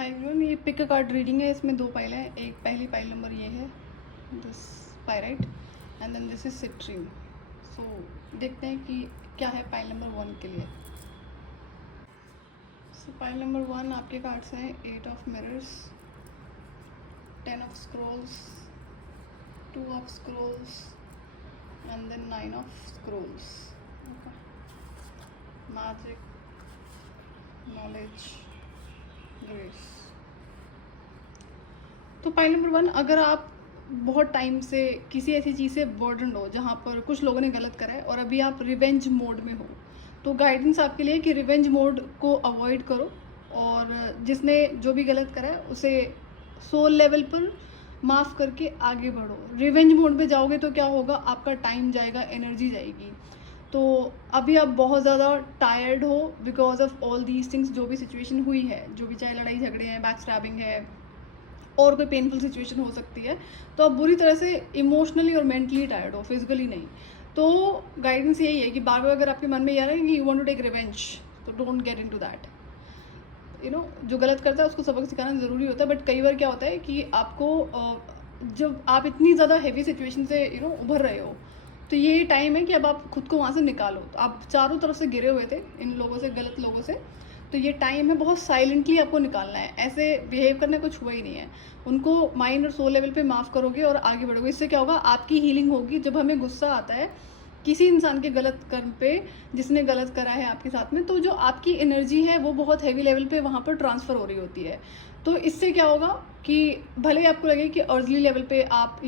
Hi everyone, ये pick a card reading है। इसमें दो पाइल हैं। एक पहली पाइल नंबर ये है, this pyrite, and then this is citrine. So देखते हैं कि क्या है पाइल नंबर 1 के लिए। सो पाइल नंबर 1 आपके कार्ड्स हैं 8 of mirrors, 10 of scrolls, 2 of scrolls, and then 9 of scrolls. Magic, knowledge, grace. तो पाइल नंबर 1, अगर आप बहुत टाइम से किसी ऐसी चीज़ से बर्डन हो जहाँ पर कुछ लोगों ने गलत करा है और अभी आप रिवेंज मोड में हो, तो गाइडेंस आपके लिए कि रिवेंज मोड को अवॉइड करो और जिसने जो भी गलत करा है उसे सोल लेवल पर माफ़ करके आगे बढ़ो। रिवेंज मोड में जाओगे तो क्या होगा, आपका टाइम जाएगा, एनर्जी जाएगी। तो अभी आप बहुत ज़्यादा टायर्ड हो because of all these things, जो भी सिचुएशन हुई है, जो भी चाहे लड़ाई झगड़े हैं, बैक स्टैबिंग है और कोई पेनफुल सिचुएशन हो सकती है, तो आप बुरी तरह से इमोशनली और मेंटली टायर्ड हो, फिजिकली नहीं। तो गाइडेंस यही है कि बार बार अगर आपके मन में ये आ रहा है कि you want to take revenge, तो डोंट गेट इनटू दैट। जो गलत करता है उसको सबक सिखाना ज़रूरी होता है, बट कई बार क्या होता है कि आपको जब आप इतनी ज़्यादा हैवी सिचुएशन से उभर रहे हो, तो ये टाइम है कि अब आप खुद को वहाँ से निकालो। तो आप चारों तरफ से गिरे हुए थे इन लोगों से, गलत लोगों से, तो ये टाइम है बहुत साइलेंटली आपको निकालना है। ऐसे बिहेव करना कुछ हुआ ही नहीं है। उनको माइंड और सोल लेवल पे माफ़ करोगे और आगे बढ़ोगे। इससे क्या होगा, आपकी हीलिंग होगी। जब हमें गुस्सा आता है किसी इंसान के गलत कर्म पे, जिसने गलत करा है आपके साथ में, तो जो आपकी एनर्जी है वो बहुत हैवी लेवल पे वहाँ पर ट्रांसफ़र हो रही होती है। तो इससे क्या होगा कि भले ही आपको लगे कि अर्ली लेवल पे आप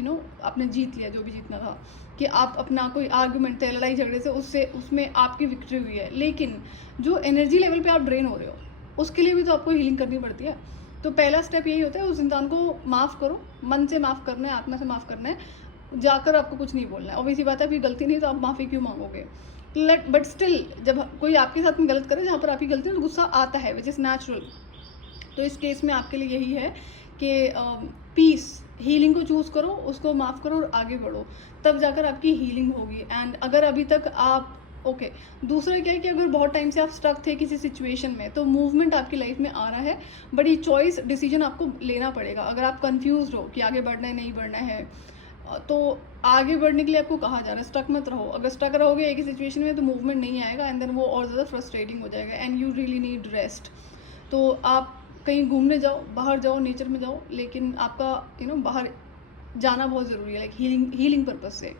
आपने जीत लिया जो भी जीतना था, कि आप अपना कोई आर्गुमेंट थे, लड़ाई झगड़े से, उससे उसमें आपकी विक्ट्री हुई है, लेकिन जो एनर्जी लेवल पे आप ड्रेन हो रहे हो उसके लिए भी तो आपको हीलिंग करनी पड़ती है। तो पहला स्टेप यही होता है, उस इंसान को माफ़ करो, मन से माफ़ करना है, आत्मा से माफ़ करना है। जाकर आपको कुछ नहीं बोलना है। ऑब्वियसली बात है, आपकी गलती नहीं तो आप माफ़ी क्यों मांगोगे। बट स्टिल जब कोई आपके साथ में गलत करे जहाँ पर आपकी गलती है, तो गुस्सा आता है, विच इज़ नेचुरल। तो इस केस में आपके लिए यही है कि पीस, हीलिंग को चूज़ करो, उसको माफ़ करो और आगे बढ़ो, तब जाकर आपकी हीलिंग होगी। एंड अगर अभी तक आप दूसरा क्या है कि अगर बहुत टाइम से आप स्टक थे किसी सिचुएशन में, तो मूवमेंट आपकी लाइफ में आ रहा है, बट ये चॉइस डिसीजन आपको लेना पड़ेगा। अगर आप कंफ्यूज हो कि आगे बढ़ना है नहीं बढ़ना है, तो आगे बढ़ने के लिए आपको कहा जा रहा है स्टक मत रहो। अगर स्टक रहोगे एक ही सिचुएशन में तो मूवमेंट नहीं आएगा, एंड देन वो और ज़्यादा फ्रस्ट्रेटिंग हो जाएगा, and you really need rest. तो आप कहीं घूमने जाओ, बाहर जाओ, नेचर में जाओ, लेकिन आपका बाहर जाना बहुत ज़रूरी है, लाइक हीलिंग पर्पज़ से।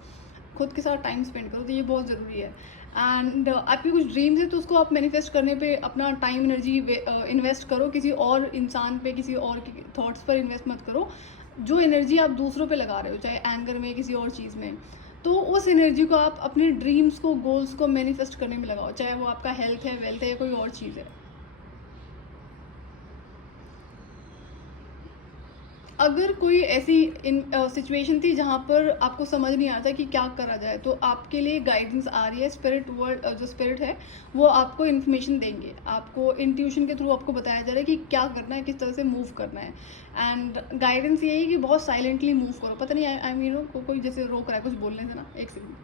खुद के साथ टाइम स्पेंड करो, तो ये बहुत ज़रूरी है। एंड आपके कुछ ड्रीम्स है तो उसको आप मैनिफेस्ट करने पे अपना टाइम एनर्जी इन्वेस्ट करो, किसी और इंसान पे, किसी और के थॉट्स पर इन्वेस्ट मत करो। जो एनर्जी आप दूसरों पे लगा रहे हो, चाहे एंगर में, किसी और चीज़ में, तो उस एनर्जी को आप अपने ड्रीम्स को, गोल्स को मैनिफेस्ट करने में लगाओ, चाहे वो आपका हेल्थ है, वेल्थ है या कोई और चीज़ है। अगर कोई ऐसी सिचुएशन थी जहाँ पर आपको समझ नहीं आता कि क्या करा जाए, तो आपके लिए गाइडेंस आ रही है। स्पिरिट वर्ल्ड, जो स्पिरिट है वो आपको इन्फॉर्मेशन देंगे, आपको इंट्यूशन के थ्रू आपको बताया जा रहा है कि क्या करना है, किस तरह से मूव करना है। एंड गाइडेंस यही है कि बहुत साइलेंटली मूव करो। पता नहीं आई मीन कोई जैसे रोक रहा है कुछ बोलने से ना, एक second,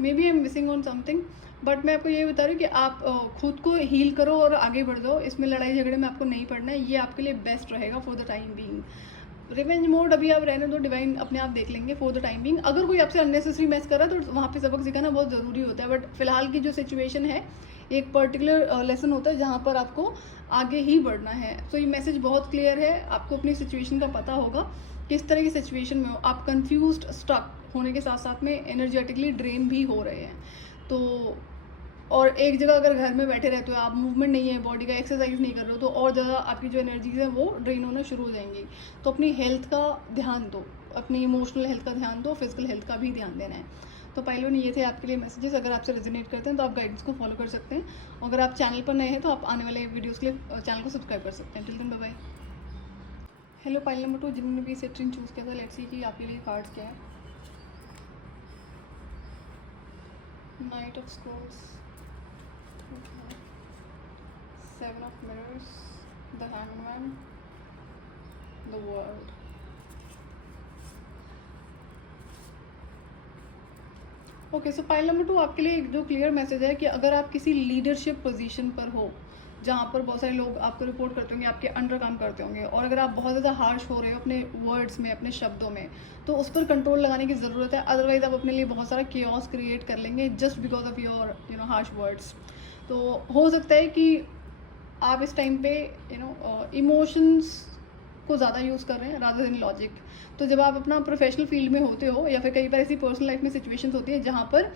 maybe I am missing on something, but मैं आपको ये बता रही हूँ कि आप खुद को हील करो और आगे बढ़ जाओ। इसमें लड़ाई झगड़े में आपको नहीं पड़ना है, ये आपके लिए बेस्ट रहेगा for the time being. Revenge mode अभी आप रहने दो, डिवाइन अपने आप देख लेंगे फॉर द टाइम बीइंग। अगर कोई आपसे अननेसेसरी मैस कर रहा है तो वहाँ पे सबक सिखाना बहुत ज़रूरी होता है, बट फिलहाल की जो सिचुएशन है, एक पर्टिकुलर लेसन होता है जहाँ पर आपको आगे ही बढ़ना है। तो ये मैसेज बहुत क्लियर है, आपको अपनी सिचुएशन का पता होगा, किस तरह की सिचुएशन में हो आप। कंफ्यूज्ड, स्टक होने के साथ साथ में एनर्जेटिकली ड्रेन भी हो रहे हैं। तो और एक जगह अगर घर में बैठे रहते हो आप, मूवमेंट नहीं है बॉडी का, एक्सरसाइज नहीं कर रहे हो, तो और ज़्यादा आपकी जो एनर्जीज है वो ड्रेन होना शुरू हो जाएंगी। तो अपनी हेल्थ का ध्यान दो, अपनी इमोशनल हेल्थ का ध्यान दो, फिजिकल हेल्थ का भी ध्यान देना है। तो पहले ये थे आपके लिए मैसेजेस। अगर आपसे रेजोनेट करते हैं तो आप गाइडेंस को फॉलो कर सकते हैं। अगर आप चैनल पर नए हैं तो आप आने वाले वीडियोज़ के लिए चैनल को सब्सक्राइब कर सकते हैं। Till then bye bye. Hello pile number 2, जिन्होंने भी सेट्रिन चूज़ किया था, लेट्स सी कि आपके लिए कार्ड्स क्या है। Night of scrolls, Seven of Mirrors, the Hangman, the World. Okay, so pile number 2 आपके लिए एक जो क्लियर मैसेज है कि अगर आप किसी लीडरशिप पोजीशन पर हो जहाँ पर बहुत सारे लोग आपको रिपोर्ट करते होंगे, आपके अंडर काम करते होंगे, और अगर आप बहुत ज़्यादा हार्श हो रहे हो अपने वर्ड्स में, अपने शब्दों में, तो उस पर कंट्रोल लगाने की ज़रूरत है। अदरवाइज आप अपने लिए बहुत सारा केओस क्रिएट कर लेंगे just because of your harsh words. तो हो सकता है कि आप इस टाइम पे इमोशंस को ज़्यादा यूज़ कर रहे हैं रादर देन लॉजिक। तो जब आप अपना प्रोफेशनल फील्ड में होते हो या फिर कई बार ऐसी पर्सनल लाइफ में सिचुएशंस होती है जहाँ पर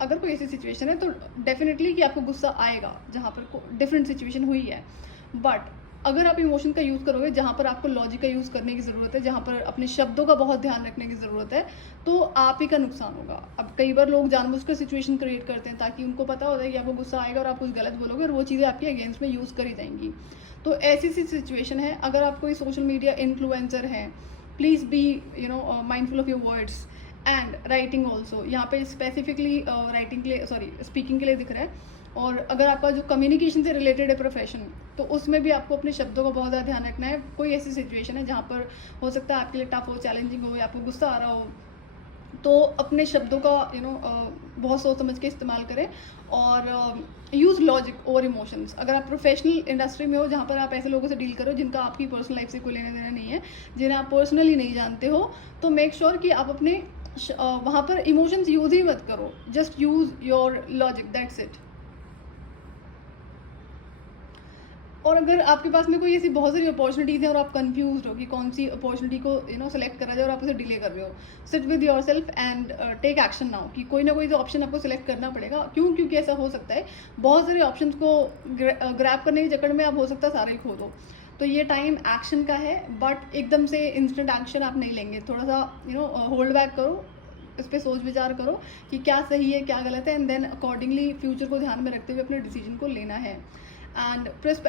अगर कोई ऐसी सिचुएशन है तो डेफिनेटली कि आपको गुस्सा आएगा जहाँ पर डिफरेंट सिचुएशन हुई है। बट अगर आप इमोशन का यूज़ करोगे जहाँ पर आपको लॉजिक का यूज़ करने की ज़रूरत है, जहाँ पर अपने शब्दों का बहुत ध्यान रखने की ज़रूरत है, तो आप ही का नुकसान होगा। अब कई बार लोग जानबूझकर सिचुएशन क्रिएट करते हैं ताकि उनको पता होता है कि आपको गुस्सा आएगा और आप कुछ गलत बोलोगे और वो चीज़ें आपके अगेंस्ट में यूज़ करी जाएंगी। तो ऐसी सी सिचुएशन है, अगर आप कोई सोशल मीडिया इन्फ्लुएंसर हैं, please be mindful of your words and writing also. यहाँ पे स्पेसिफिकली राइटिंग के लिए, सॉरी स्पीकिंग के लिए दिख रहा है। और अगर आपका जो कम्युनिकेशन से रिलेटेड है प्रोफेशन, तो उसमें भी आपको अपने शब्दों का बहुत ज़्यादा ध्यान रखना है। कोई ऐसी सिचुएशन है जहाँ पर हो सकता है आपके लिए टफ हो, चैलेंजिंग हो, या आपको गुस्सा आ रहा हो, तो अपने शब्दों का बहुत सोच समझ के इस्तेमाल करें और यूज़ लॉजिक ओवर इमोशंस। अगर आप प्रोफेशनल इंडस्ट्री में हो जहाँ पर आप ऐसे लोगों से डील करो जिनका आपकी पर्सनल लाइफ से कोई लेना देना नहीं है, जिन्हें आप पर्सनली नहीं जानते हो, तो मेक श्योर कि आप अपने वहाँ पर इमोशंस यूज़ ही मत करो, just use your logic, that's it. और अगर आपके पास में कोई ऐसी बहुत सारी अपॉर्चुनिटीज़ हैं और आप कंफ्यूज हो कि कौन सी अपॉर्चुनिटी को सेलेक्ट करा जाए और आप उसे डिले कर रहे हो, sit with yourself and take action now, कि कोई ना कोई तो ऑप्शन आपको सिलेक्ट करना पड़ेगा। क्यों? क्योंकि ऐसा हो सकता है बहुत सारे ऑप्शन को ग्रैब करने के चक्कर में आप हो सकता है सारा ही खो दो। तो ये टाइम एक्शन का है, बट एकदम से इंस्टेंट एक्शन आप नहीं लेंगे। थोड़ा सा होल्ड बैक करो, इस पर सोच विचार करो कि क्या सही है क्या गलत है, एंड देन अकॉर्डिंगली फ्यूचर को ध्यान में रखते हुए अपने डिसीजन को लेना है। एंड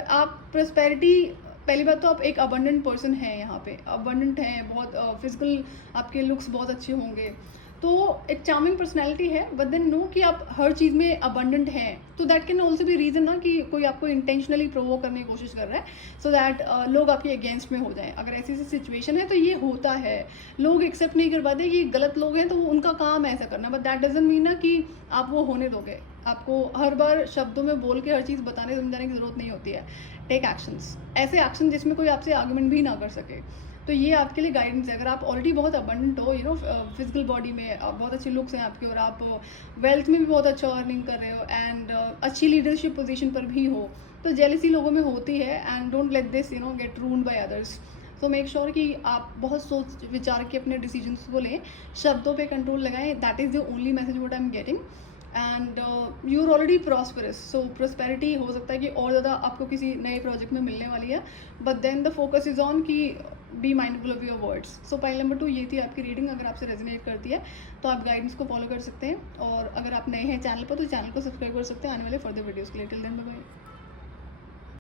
आप प्रॉस्पेरिटी, पहली बात तो आप एक अबंडेंट पर्सन हैं, यहाँ पे अबंडेंट हैं, बहुत फिजिकल आपके लुक्स बहुत अच्छे होंगे, तो एक चार्मिंग पर्सनैलिटी है, बट देन नो कि आप हर चीज़ में अबंडेंट हैं। तो दैट कैन ऑल्सो भी रीज़न ना कि कोई आपको इंटेंशनली प्रोवोक करने की कोशिश कर रहा है सो दैट लोग आपके अगेंस्ट में हो जाएं। अगर ऐसी सिचुएशन है तो ये होता है, लोग एक्सेप्ट नहीं कर पाते कि गलत लोग हैं तो उनका काम है ऐसा करना, बट दैट डजंट मीन ना कि आप वो होने दोगे। आपको हर बार शब्दों में बोल के हर चीज़ बताने समझाने की ज़रूरत नहीं होती है। टेक एक्शंस, ऐसे एक्शन जिसमें कोई आपसे आर्गुमेंट भी ना कर सके। तो ये आपके लिए गाइडेंस है। अगर आप ऑलरेडी बहुत अबंडेंट हो, फिजिकल बॉडी में बहुत अच्छे लुक्स हैं आपके, और आप वेल्थ में भी बहुत अच्छा अर्निंग कर रहे हो, एंड अच्छी लीडरशिप पोजीशन पर भी हो, तो जेलसी लोगों में होती है, and don't let this get ruined by others. So make sure कि आप बहुत सोच विचार के अपने डिसीजंस को लें, शब्दों पे कंट्रोल लगाएं। That is the only message what I am getting, and you are already prosperous. So prosperity हो सकता है कि और ज़्यादा आपको किसी नए प्रोजेक्ट में मिलने वाली है, but then the focus is on कि be mindful of your words. So pile number 2 ये थी आपकी रीडिंग। अगर आपसे रेजोनेट करती है तो आप गाइडेंस को फॉलो कर सकते हैं, और अगर आप नए हैं चैनल पर तो चैनल को सब्सक्राइब कर सकते हैं आने वाले फर्दर वीडियोज़ के लिए। टिल देन बाय बाय।